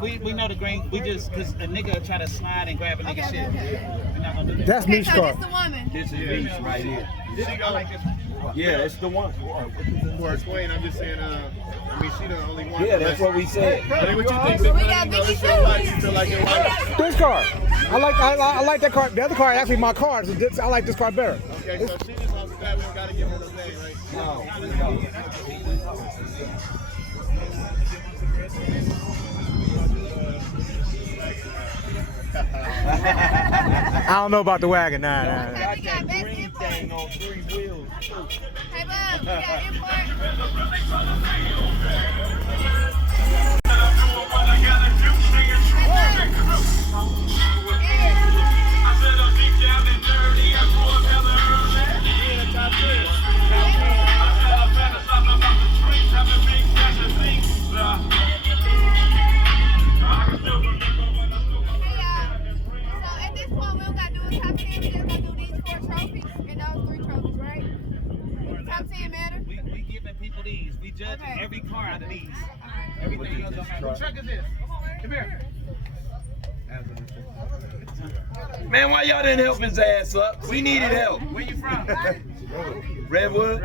we know the green. We just because a nigga try to slide and grab a nigga shit. We're not gonna do that. That's Niche car. This the woman. This is Niche right here. I like this one. Yeah, that's the one. For explain, I'm just saying, I mean, she the only one. Yeah, that's what we said. I mean, what you think? We got Vicky too. You feel like your wife? This car. I like that car. The other car is actually my car. So I like this car better. Okay, so she just wants to we don't gotta give her the name, right? No. I don't know about the wagon. Nah. Got that green thing on 3 wheels. Hey, bud, we got import. Every car out of these. Everything else. What truck is this? Come here. Man, why y'all didn't help his ass up? We needed help. Where you from? Redwood?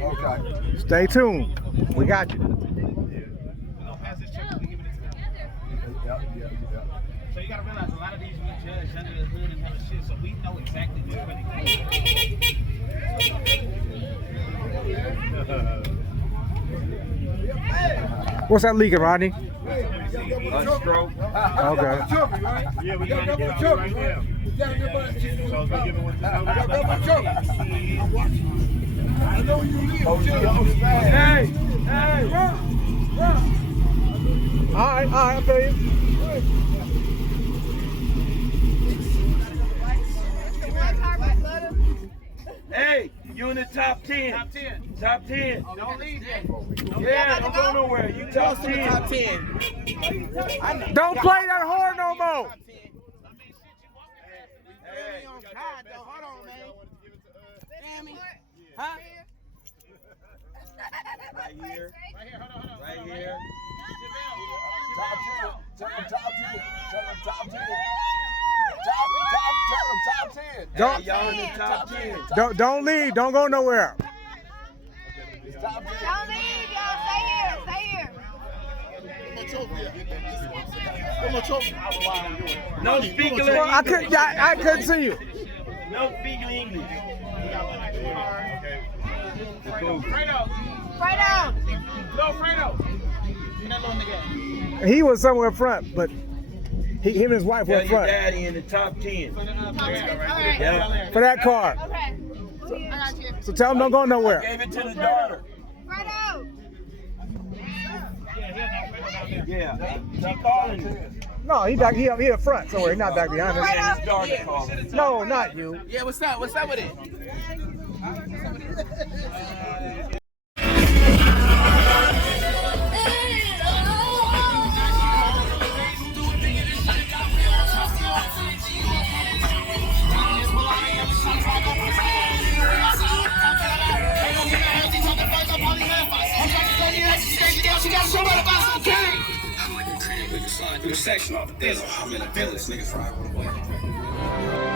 Okay. Stay tuned. We got you. We're gonna pass this check. We give it to them. So you gotta realize a lot of these we judge under the hood and other shit, so we know exactly what's really What's that leaking, Rodney? Unstroke. Okay. Yeah, we got to get it right now. So we give it one to I know you Hey! All right, I'll tell you. Hey, you in the top 10. Top 10. Top 10. Don't leave yet. Yeah, don't go nowhere. You top 10. Top 10. Don't play that horn no more. Hey, on God, though. Hold on, man. Damn me. Huh? Right here. Hold on. Right here. Top 10. Tell them top 10. Tell them top 10. Top 10. Don't- Hey, y'all in the top 10. Don't leave. Don't go nowhere. Top 10. Don't leave, y'all. Stay here. No speaking Well, I couldn't see you. No speaking English. Fredo. No, Fredo. You that little nigga. He was somewhere up front, but him and his wife were Tell up your front daddy in the top 10. Yeah. for that car. Okay. I got you. So tell him don't go nowhere. Gave it to the daughter. Fredo. Yeah. Keep calling him. No, he up front somewhere. He's not back behind us. And his daughter calling. No, not you. Yeah, what's up? What's up with it? I'm like a critic, we can slide through the section off the desert. I'm in a village, nigga, fry with a